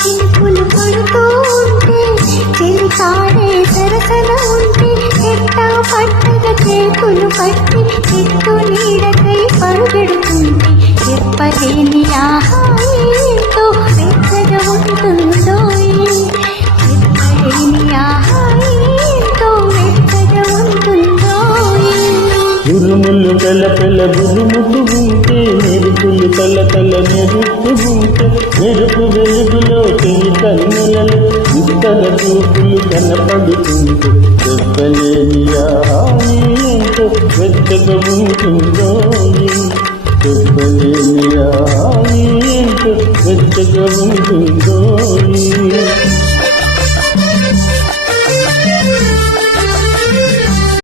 చినుకులు పడుతూ ఉంటే చెలికాడే సరసన ఉంటే ఎట్టా పట్టగా చేతులు పట్టి చెట్టు నీడకై పరుగెడుతుంది చెప్పలేని ఆహాయంతో వెచ్చగా ఉంటుందో చెప్పలేని ఆహాయంతో వెచ్చగా ఉంటుందో ఉరుములు పెళ్ళ బురుముతూ ఉంటే మెరుపులు తల్ల మెరుపుతుంటే మెరుపు వెలుగులో చెయ్యి కన్నులలో ఇద్దల చూపులు కనపడుతుంటే చెప్పలేని ఎంతో వెచ్చగా ఉంటుందో చెప్పలేని ఎంతో వెచ్చగా ఉంటుందో